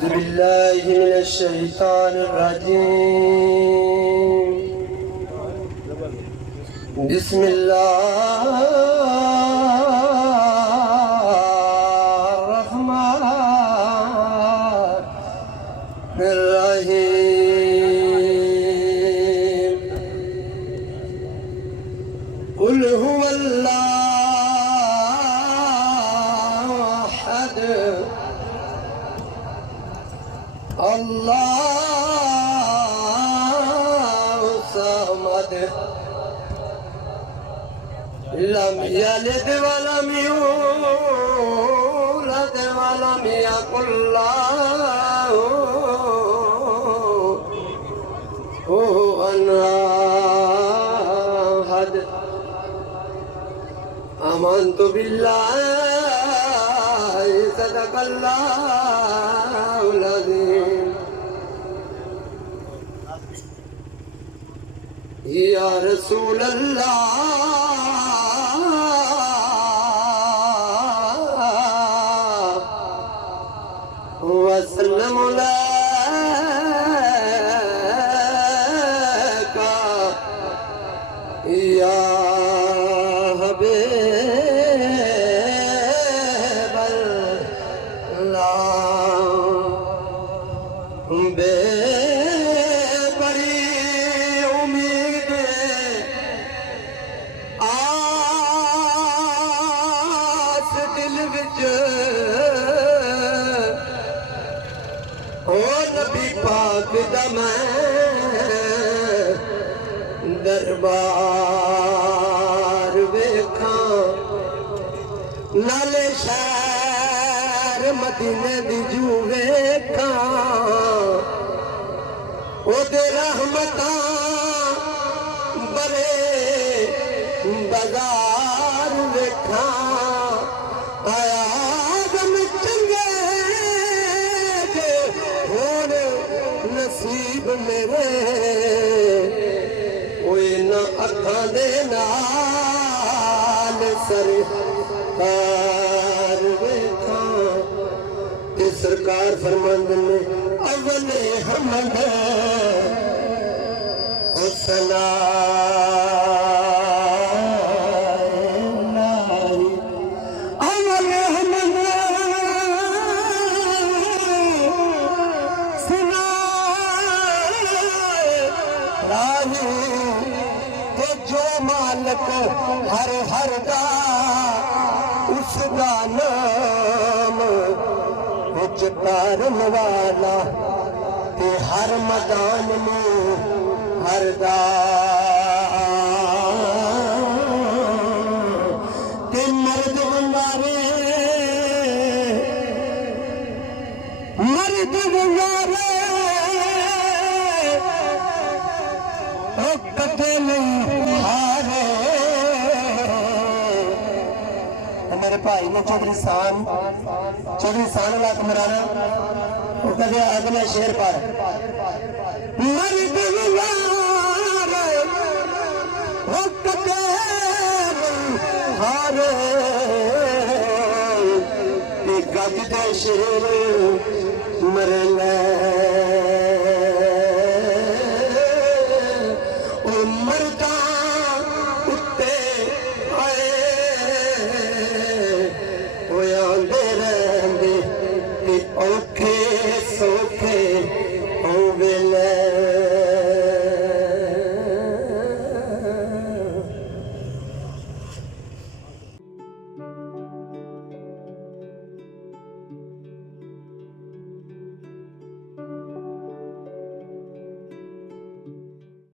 أعوذ بالله من الشيطان الرجيم بسم الله الرحمن الرحيم قل هو الله أحد الله الصمد لم يلد ولم يولد ولم يكن له كفوا أحد آمنت بالله صدق الله العظيم يا رسول الله وسلم عليك يا حبيب الله बेबरी उम्मीद आस दिल विच ओ नबी पाक दा मैं दरबार वेखां नाले शहर मदीने दी जू वेखां ओदे रहमतां बरे बाजार वेखां आया गम चंगे जे होण नसीब मेरे ओए ना अखां दे नाल सरकार वेखां ते सरकार फरमांदे ने अवले हमद हुसना अवले हमद सुना राही ते जो मालक हर हर दा उसदा नाम विच तारन वाला ते हर मैदान में हर दा ते मर्द वंगारे कदे नहीं हारे मेरे भाई ने चौधरी सान लाख मराना वो कहते अगला शेर पर हारे गज दे शेर मरे